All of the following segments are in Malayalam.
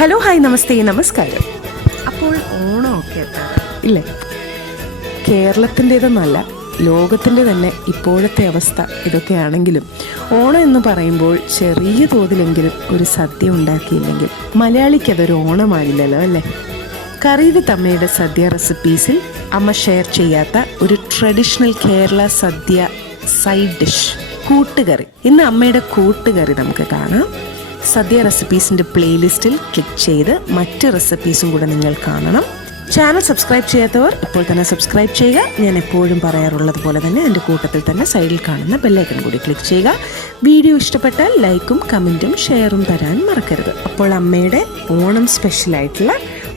ഹലോ ഹായ് നമസ്തേ നമസ്കാരം. അപ്പോൾ ഓണമൊക്കെ എത്താറായി ഇല്ലേ? കേരളത്തിൻ്റേതെന്നല്ല, ലോകത്തിൻ്റെ തന്നെ ഇപ്പോഴത്തെ അവസ്ഥ ഇതൊക്കെയാണെങ്കിലും ഓണം എന്ന് പറയുമ്പോൾ ചെറിയ തോതിലെങ്കിലും ഒരു സദ്യ ഉണ്ടാക്കിയില്ലെങ്കിൽ മലയാളിക്കതൊരു ഓണമായില്ലല്ലോ അല്ലേ? കറിയുത്തമ്മയുടെ സദ്യ റെസിപ്പീസിൽ അമ്മ ഷെയർ ചെയ്യാത്ത ഒരു ട്രഡീഷണൽ കേരള സദ്യ സൈഡ് ഡിഷ് കൂട്ടുകറി. ഇന്ന് അമ്മയുടെ കൂട്ടുകറി നമുക്ക് കാണാം. സദ്യ റെസിപ്പീസിൻ്റെ പ്ലേലിസ്റ്റിൽ ക്ലിക്ക് ചെയ്ത് മറ്റ് റെസിപ്പീസും കൂടെ നിങ്ങൾ കാണണം. ചാനൽ സബ്സ്ക്രൈബ് ചെയ്യാത്തവർ ഇപ്പോൾ തന്നെ സബ്സ്ക്രൈബ് ചെയ്യുക. ഞാൻ എപ്പോഴും പറയാറുള്ളത് പോലെ തന്നെ എൻ്റെ കൂട്ടത്തിൽ തന്നെ സൈഡിൽ കാണുന്ന ബെല്ലൈക്കൺ കൂടി ക്ലിക്ക് ചെയ്യുക. വീഡിയോ ഇഷ്ടപ്പെട്ടാൽ ലൈക്കും കമൻറ്റും ഷെയറും തരാൻ മറക്കരുത്. അപ്പോൾ അമ്മയുടെ ഓണം സ്പെഷ്യലായിട്ടുള്ള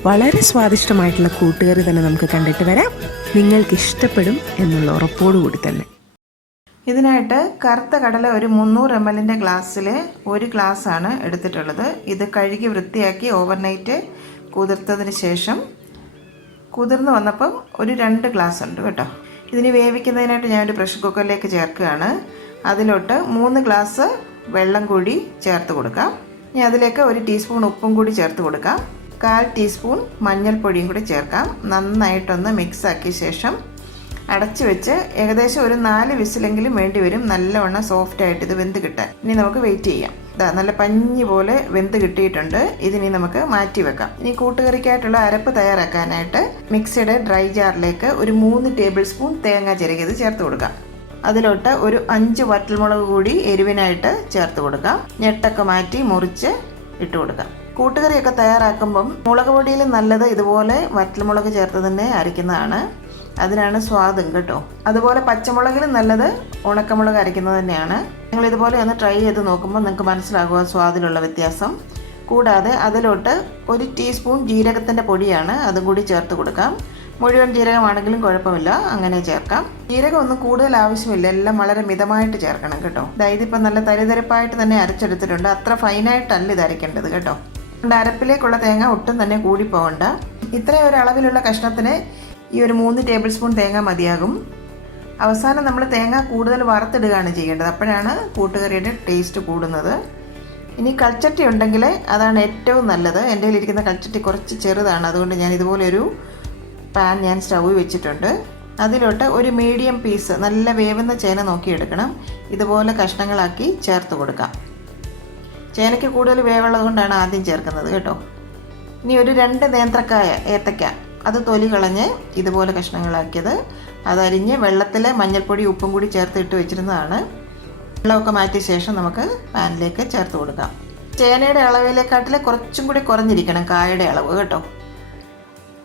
വളരെ സ്വാദിഷ്ടമായിട്ടുള്ള കൂട്ടുകറി തന്നെ നമുക്ക് കണ്ടിട്ട് വരാം. നിങ്ങൾക്ക് ഇഷ്ടപ്പെടും എന്നുള്ള ഉറപ്പോടുകൂടി തന്നെ. ഇതിനായിട്ട് കറുത്ത കടല ഒരു 300 ml ഗ്ലാസ്സിൽ 1 ഗ്ലാസ്സാണ് എടുത്തിട്ടുള്ളത്. ഇത് കഴുകി വൃത്തിയാക്കി ഓവർനൈറ്റ് കുതിർത്തതിന് ശേഷം കുതിർന്ന് വന്നപ്പം ഒരു 2 ഗ്ലാസ് ഉണ്ട് കേട്ടോ. ഇതിന് വേവിക്കുന്നതിനായിട്ട് ഞാനൊരു പ്രഷർ കുക്കറിലേക്ക് ചേർക്കുകയാണ്. അതിലോട്ട് 3 ഗ്ലാസ് വെള്ളം കൂടി ചേർത്ത് കൊടുക്കാം. ഇനി അതിലേക്ക് 1 ടീസ്പൂൺ ഉപ്പും കൂടി ചേർത്ത് കൊടുക്കാം. 1/4 ടീസ്പൂൺ മഞ്ഞൾപ്പൊടിയും കൂടി ചേർക്കാം. നന്നായിട്ടൊന്ന് മിക്സാക്കിയ ശേഷം അടച്ചു വെച്ച് ഏകദേശം ഒരു 4 വിസിലെങ്കിലും വേണ്ടി വരും നല്ലവണ്ണം സോഫ്റ്റായിട്ട് ഇത് വെന്ത് കിട്ടാൻ. ഇനി നമുക്ക് വെയിറ്റ് ചെയ്യാം. നല്ല പഞ്ഞി പോലെ വെന്ത് കിട്ടിയിട്ടുണ്ട്. ഇതിനി നമുക്ക് മാറ്റി വെക്കാം. ഇനി കൂട്ടുകറിക്കായിട്ടുള്ള അരപ്പ് തയ്യാറാക്കാനായിട്ട് മിക്സിയുടെ ഡ്രൈ ജാറിലേക്ക് ഒരു 3 ടേബിൾ സ്പൂൺ തേങ്ങ ചിരകിയത് ചേർത്ത് കൊടുക്കാം. അതിലോട്ട് ഒരു 5 വറ്റൽമുളക് കൂടി എരിവിനായിട്ട് ചേർത്ത് കൊടുക്കാം. ഞെട്ടൊക്കെ മാറ്റി മുറിച്ച് ഇട്ട് കൊടുക്കാം. കൂട്ടുകറിയൊക്കെ തയ്യാറാക്കുമ്പം മുളക് പൊടിയിൽ നല്ലത് ഇതുപോലെ വറ്റൽമുളക് ചേർത്ത് തന്നെ അരയ്ക്കുന്നതാണ്. അതിനാണ് സ്വാദും കേട്ടോ. അതുപോലെ പച്ചമുളകിലും നല്ലത് ഉണക്കമുളക് അരയ്ക്കുന്നത് തന്നെയാണ്. നിങ്ങൾ ഇതുപോലെ ഒന്ന് ട്രൈ ചെയ്ത് നോക്കുമ്പോൾ നിങ്ങൾക്ക് മനസ്സിലാകുക സ്വാദിലുള്ള വ്യത്യാസം. കൂടാതെ അതിലോട്ട് 1 ടീസ്പൂൺ ജീരകത്തിൻ്റെ പൊടിയാണ്, അതും കൂടി ചേർത്ത് കൊടുക്കാം. മുഴുവൻ ജീരകമാണെങ്കിലും കുഴപ്പമില്ല, അങ്ങനെ ചേർക്കാം. ജീരകം ഒന്നും കൂടുതൽ ആവശ്യമില്ല, എല്ലാം വളരെ മിതമായിട്ട് ചേർക്കണം കേട്ടോ. ഇതിപ്പോൾ നല്ല തരിതരിപ്പായിട്ട് തന്നെ അരച്ചെടുത്തിട്ടുണ്ട്. അത്ര ഫൈനായിട്ടല്ല ഇത് അരയ്ക്കേണ്ടത് കേട്ടോ. അരപ്പിലേക്കുള്ള തേങ്ങ ഒട്ടും തന്നെ കൂടിപ്പോകണ്ട. ഇത്രയും ഒരു അളവിലുള്ള കഷ്ണത്തിന് ഈ ഒരു 3 ടേബിൾ സ്പൂൺ തേങ്ങ മതിയാകും. അവസാനം നമ്മൾ തേങ്ങ കൂടുതൽ വറുത്തിടുകയാണ് ചെയ്യേണ്ടത്, അപ്പോഴാണ് കൂട്ടുകറിയുടെ ടേസ്റ്റ് കൂടുന്നത്. ഇനി കൽച്ചട്ടി ഉണ്ടെങ്കിൽ അതാണ് ഏറ്റവും നല്ലത്. എൻ്റെ കയ്യിലിരിക്കുന്ന കൽച്ചട്ടി കുറച്ച് ചെറുതാണ്, അതുകൊണ്ട് ഞാൻ ഇതുപോലെ ഒരു പാൻ ഞാൻ സ്റ്റൗവിൽ വെച്ചിട്ടുണ്ട്. അതിലോട്ട് ഒരു മീഡിയം പീസ് നല്ല വേവുന്ന ചേന നോക്കിയെടുക്കണം. ഇതുപോലെ കഷ്ണങ്ങളാക്കി ചേർത്ത് കൊടുക്കാം. ചേനയ്ക്ക് കൂടുതൽ വേവുള്ളത് കൊണ്ടാണ് ആദ്യം ചേർക്കുന്നത് കേട്ടോ. ഇനി ഒരു 2 നേന്ത്രക്കായ ഏത്തക്ക, അത് തൊലി കളഞ്ഞ് ഇതുപോലെ കഷ്ണങ്ങളാക്കിയത്, അതരിഞ്ഞ് വെള്ളത്തിൽ മഞ്ഞൾപ്പൊടി ഉപ്പും കൂടി ചേർത്ത് ഇട്ട് വെച്ചിരുന്നതാണ്. വെള്ളമൊക്കെ മാറ്റിയ ശേഷം നമുക്ക് പാനിലേക്ക് ചേർത്ത് കൊടുക്കാം. ചേനയുടെ അളവിലേക്കാട്ടിൽ കുറച്ചും കൂടി കുറഞ്ഞിരിക്കണം കായയുടെ അളവ് കേട്ടോ.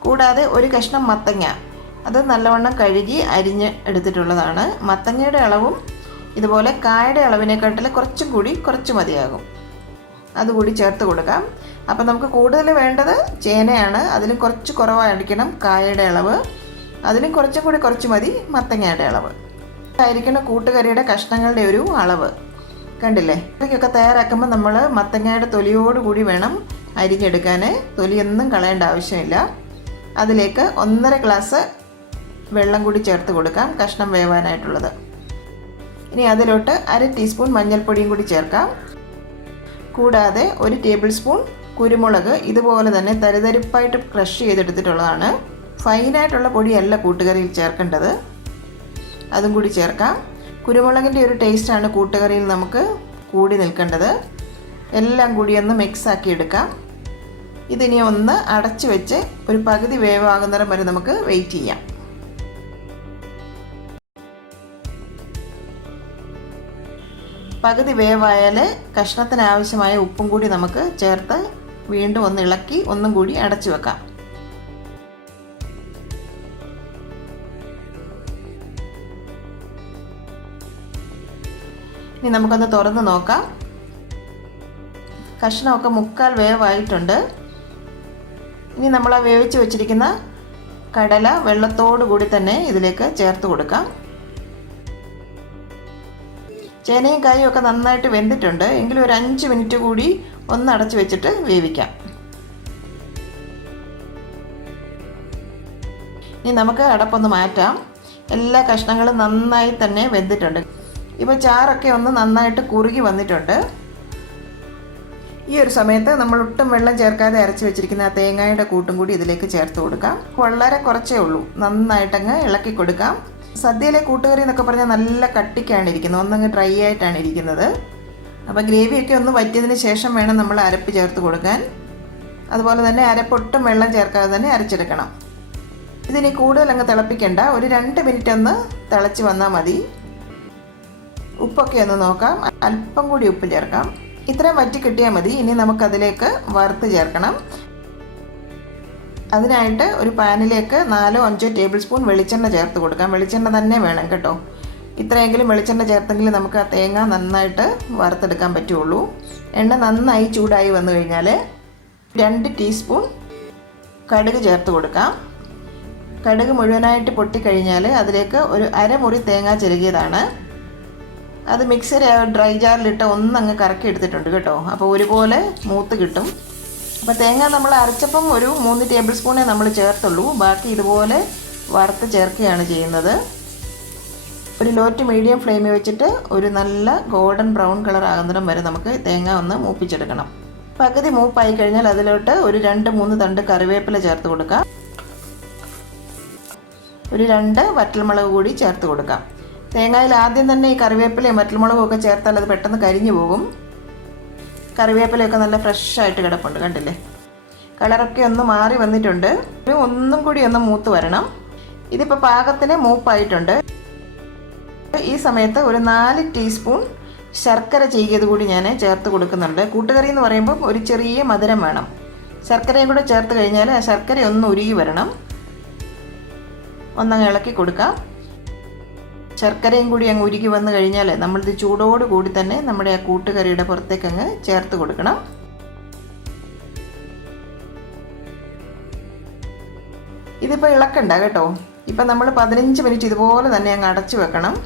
കൂടാതെ ഒരു കഷ്ണം മത്തങ്ങ, അത് നല്ലവണ്ണം കഴുകി അരിഞ്ഞ് എടുത്തിട്ടുള്ളതാണ്. മത്തങ്ങയുടെ അളവും ഇതുപോലെ കായയുടെ അളവിനെക്കാട്ടിൽ കുറച്ച് മതിയാകും. അതുകൂടി ചേർത്ത് കൊടുക്കാം. അപ്പം നമുക്ക് കൂടുതൽ വേണ്ടത് ചേനയാണ്, അതിലും കുറച്ച് കുറവായിരിക്കണം കായയുടെ അളവ്. അതിലും കുറച്ച് മതി മത്തങ്ങയുടെ അളവ്. ആയിരിക്കണം കൂട്ടുകറിയുടെ കഷ്ണങ്ങളുടെ ഒരു അളവ്. കണ്ടില്ലേ? ഇതൊക്കെ തയ്യാറാക്കുമ്പോൾ നമ്മൾ മത്തങ്ങയുടെ തൊലിയോടുകൂടി വേണം അരിഞ്ഞെടുക്കാൻ. തൊലിയൊന്നും കളയേണ്ട ആവശ്യമില്ല. അതിലേക്ക് 1.5 ഗ്ലാസ് വെള്ളം കൂടി ചേർത്ത് കൊടുക്കാം, കഷ്ണം വേവാനായിട്ടുള്ളത്. ഇനി അതിലോട്ട് 1/2 ടീസ്പൂൺ മഞ്ഞൾപ്പൊടിയും കൂടി ചേർക്കാം. കൂടാതെ 1 ടേബിൾ സ്പൂൺ കുരുമുളക് ഇതുപോലെ തന്നെ തരിതരിപ്പായിട്ട് ക്രഷ് ചെയ്തെടുത്തിട്ടുള്ളതാണ്. ഫൈനായിട്ടുള്ള പൊടിയല്ല കൂട്ടുകറിയിൽ ചേർക്കേണ്ടത്, അതും കൂടി ചേർക്കാം. കുരുമുളകിൻ്റെ ഒരു ടേസ്റ്റാണ് കൂട്ടുകറിയിൽ നമുക്ക് കൂടി നിൽക്കേണ്ടത്. എല്ലാം കൂടി ഒന്ന് മിക്സാക്കി എടുക്കാം. ഇതിനി ഒന്ന് അടച്ചു വെച്ച് ഒരു പകുതി വേവാകുന്നിടം വരെ നമുക്ക് വെയിറ്റ് ചെയ്യാം. പകുതി വേവായാൽ കഷ്ണത്തിന് ആവശ്യമായ ഉപ്പും കൂടി നമുക്ക് ചേർത്ത് വീണ്ടും ഒന്ന് ഇളക്കി ഒന്നും കൂടി അടച്ചു വെക്കാം. ഇനി നമുക്കൊന്ന് തുറന്ന് നോക്കാം. കഷ്ണമൊക്കെ 1/4 വേവായിട്ടുണ്ട്. ഇനി നമ്മൾ ആ വേവിച്ച് വെച്ചിരിക്കുന്ന കടല വെള്ളത്തോടു കൂടി തന്നെ ഇതിലേക്ക് ചേർത്ത് കൊടുക്കാം. ചേനയും കായും ഒക്കെ നന്നായിട്ട് വെന്തിട്ടുണ്ട്, എങ്കിലും ഒരു 5 മിനിറ്റ് കൂടി ഒന്ന് അടച്ചു വെച്ചിട്ട് വേവിക്കാം. ഇനി നമുക്ക് അടപ്പൊന്ന് മാറ്റാം. എല്ലാ കഷ്ണങ്ങളും നന്നായി തന്നെ വെന്തിട്ടുണ്ട്. ഇപ്പോൾ ചാറൊക്കെ ഒന്ന് നന്നായിട്ട് കുറുകി വന്നിട്ടുണ്ട്. ഈ ഒരു സമയത്ത് നമ്മൾ ഒട്ടും വെള്ളം ചേർക്കാതെ അരച്ച് വെച്ചിരിക്കുന്ന ആ തേങ്ങയുടെ കൂട്ടും കൂടി ഇതിലേക്ക് ചേർത്ത് കൊടുക്കാം. വളരെ കുറച്ചേ ഉള്ളൂ, നന്നായിട്ടങ്ങ് ഇളക്കി കൊടുക്കാം. സദ്യയിലെ കൂട്ടുകറി എന്നൊക്കെ പറഞ്ഞാൽ നല്ല കട്ടിക്കാണ് ഇരിക്കുന്നത്, ഒന്നങ്ങ് ഡ്രൈ ആയിട്ടാണ് ഇരിക്കുന്നത്. അപ്പോൾ ഗ്രേവിയൊക്കെ ഒന്ന് വറ്റിയതിന് ശേഷം വേണം നമ്മൾ അരപ്പ് ചേർത്ത് കൊടുക്കാൻ. അതുപോലെ തന്നെ അരപ്പ് ഒട്ടും വെള്ളം ചേർക്കാതെ തന്നെ അരച്ചെടുക്കണം. ഇതിനി കൂടുതൽ അങ്ങ് തിളപ്പിക്കേണ്ട, ഒരു 2 മിനിറ്റ് ഒന്ന് തിളച്ച് വന്നാൽ മതി. ഉപ്പൊക്കെ ഒന്ന് നോക്കാം, അല്പം കൂടി ഉപ്പ് ചേർക്കാം. ഇത്രയും വറ്റി കിട്ടിയാൽ മതി. ഇനി നമുക്കതിലേക്ക് വറുത്ത് ചേർക്കണം. അതിനായിട്ട് ഒരു പാനിലേക്ക് 4-5 ടേബിൾ സ്പൂൺ വെളിച്ചെണ്ണ ചേർത്ത് കൊടുക്കാം. വെളിച്ചെണ്ണ തന്നെ വേണം കേട്ടോ. ഇത്രയെങ്കിലും വെളിച്ചെണ്ണ ചേർത്തെങ്കിൽ നമുക്ക് ആ തേങ്ങ നന്നായിട്ട് വറുത്തെടുക്കാൻ പറ്റുള്ളൂ. എണ്ണ നന്നായി ചൂടായി വന്നു കഴിഞ്ഞാൽ 2 ടീസ്പൂൺ കടുക് ചേർത്ത് കൊടുക്കാം. കടുക് മുഴുവനായിട്ട് പൊട്ടിക്കഴിഞ്ഞാൽ അതിലേക്ക് ഒരു അരമുറി തേങ്ങ ചിരകിയതാണ്. അത് മിക്സർ ഡ്രൈ ജാറിലിട്ട് ഒന്നങ്ങ് കറക്കി എടുത്തിട്ടുണ്ട് കേട്ടോ. അപ്പോൾ ഒരുപോലെ മൂത്ത് കിട്ടും. അപ്പോൾ തേങ്ങ നമ്മൾ അരച്ചപ്പം ഒരു 3 ടേബിൾ സ്പൂണേ നമ്മൾ ചേർത്തുള്ളൂ. ബാക്കി ഇതുപോലെ വറുത്ത് ചേർക്കുകയാണ് ചെയ്യുന്നത്. ഒരു ലോ ടു മീഡിയം ഫ്ലെയിമിൽ വെച്ചിട്ട് ഒരു നല്ല ഗോൾഡൻ ബ്രൗൺ കളർ ആകുന്നിടം വരെ നമുക്ക് തേങ്ങ ഒന്ന് മൂപ്പിച്ചെടുക്കണം. പകുതി മൂപ്പായി കഴിഞ്ഞാൽ അതിലോട്ട് ഒരു 2-3 തണ്ട് കറിവേപ്പില ചേർത്ത് കൊടുക്കാം. ഒരു 2 വറ്റൽമുളക് കൂടി ചേർത്ത് കൊടുക്കാം. തേങ്ങയിൽ ആദ്യം തന്നെ ഈ കറിവേപ്പിലയും വറ്റൽമുളകും ഒക്കെ ചേർത്താൽ അത് പെട്ടെന്ന് കരിഞ്ഞു പോകും. കറിവേപ്പിലയൊക്കെ നല്ല ഫ്രഷായിട്ട് കിടപ്പുണ്ട്, കണ്ടില്ലേ? കളറൊക്കെ ഒന്ന് മാറി വന്നിട്ടുണ്ട്. ഒന്നും കൂടി ഒന്ന് മൂത്ത് വരണം. ഇതിപ്പോൾ പാകത്തിന് മൂപ്പായിട്ടുണ്ട്. ഈ സമയത്ത് ഒരു 4 ടീസ്പൂൺ ശർക്കര ചീകിയത് കൂടി ഞാൻ ചേർത്ത് കൊടുക്കുന്നുണ്ട്. കൂട്ടുകറി എന്ന് പറയുമ്പോൾ ഒരു ചെറിയ മധുരം വേണം. ശർക്കരയും കൂടെ ചേർത്ത് കഴിഞ്ഞാൽ ആ ശർക്കര ഒന്ന് ഉരുകി വരണം. ഒന്നങ്ങ് ഇളക്കി കൊടുക്കാം. ശർക്കരയും കൂടി അങ്ങ് ഉരുകി വന്നു കഴിഞ്ഞാൽ നമ്മളിത് ചൂടോട് കൂടി തന്നെ നമ്മുടെ ആ കൂട്ടുകറിയുടെ പുറത്തേക്ക് അങ്ങ് ചേർത്ത് കൊടുക്കണം. ഇതിപ്പോൾ ഇളക്കണ്ട കേട്ടോ. ഇപ്പം നമ്മൾ 15 മിനിറ്റ് ഇതുപോലെ തന്നെ അങ്ങ് അടച്ചു വെക്കണം.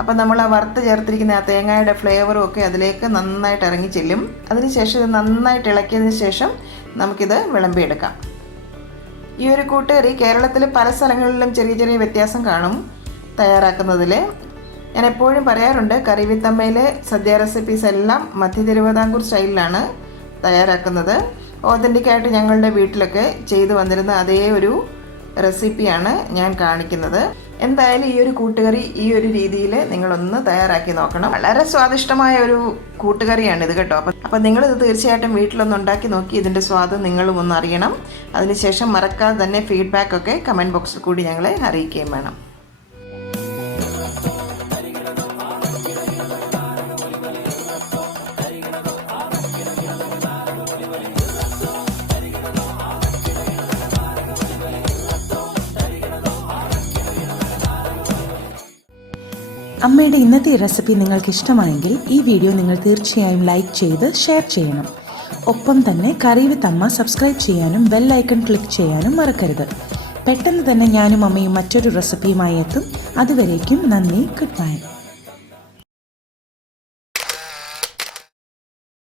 അപ്പം നമ്മൾ ആ വറുത്ത് ചേർത്തിരിക്കുന്ന ആ തേങ്ങയുടെ ഫ്ലേവറും ഒക്കെ അതിലേക്ക് നന്നായിട്ട് ഇറങ്ങി ചെല്ലും. അതിനുശേഷം ഇത് നന്നായിട്ട് ഇളക്കിയതിന് ശേഷം നമുക്കിത് വിളമ്പിയെടുക്കാം. ഈ ഒരു കൂട്ടുകറി കേരളത്തിൽ പല സ്ഥലങ്ങളിലും ചെറിയ ചെറിയ വ്യത്യാസം കാണും തയ്യാറാക്കുന്നതിൽ. ഞാൻ എപ്പോഴും പറയാറുണ്ട്, കറി വിത്ത് അമ്മയിലെ സദ്യ റെസിപ്പീസ് എല്ലാം മധ്യ തിരുവിതാംകൂർ സ്റ്റൈലിലാണ് തയ്യാറാക്കുന്നത്. ഓതൻറ്റിക്കായിട്ട് ഞങ്ങളുടെ വീട്ടിലൊക്കെ ചെയ്തു വന്നിരുന്ന അതേ ഒരു റെസിപ്പിയാണ് ഞാൻ കാണിക്കുന്നത്. എന്തായാലും ഈ ഒരു കൂട്ടുകറി ഈ ഒരു രീതിയിൽ നിങ്ങളൊന്ന് തയ്യാറാക്കി നോക്കണം. വളരെ സ്വാദിഷ്ടമായ ഒരു കൂട്ടുകറിയാണിത് കേട്ടോ. അപ്പം നിങ്ങളിത് തീർച്ചയായിട്ടും വീട്ടിലൊന്ന് ഉണ്ടാക്കി നോക്കി ഇതിൻ്റെ സ്വാദ് നിങ്ങളും ഒന്ന് അറിയണം. അതിനുശേഷം മറക്കാതെ തന്നെ ഫീഡ്ബാക്കൊക്കെ കമൻറ്റ് ബോക്സിൽ കൂടി ഞങ്ങളെ അറിയിക്കുകയും വേണം. അമ്മയുടെ ഇന്നത്തെ റെസിപ്പി നിങ്ങൾക്ക് ഇഷ്ടമായെങ്കിൽ ഈ വീഡിയോ നിങ്ങൾ തീർച്ചയായും ലൈക്ക് ചെയ്ത് ഷെയർ ചെയ്യണം. ഒപ്പം തന്നെ കറി വിത്ത് അമ്മ സബ്സ്ക്രൈബ് ചെയ്യാനും ബെൽ ഐക്കൺ ക്ലിക്ക് ചെയ്യാനും മറക്കരുത്. പെട്ടെന്ന് തന്നെ ഞാനും അമ്മയും മറ്റൊരു റെസിപ്പിയുമായി എത്തും. അതുവരേക്കും നന്ദി, ഗുഡ് ബൈ.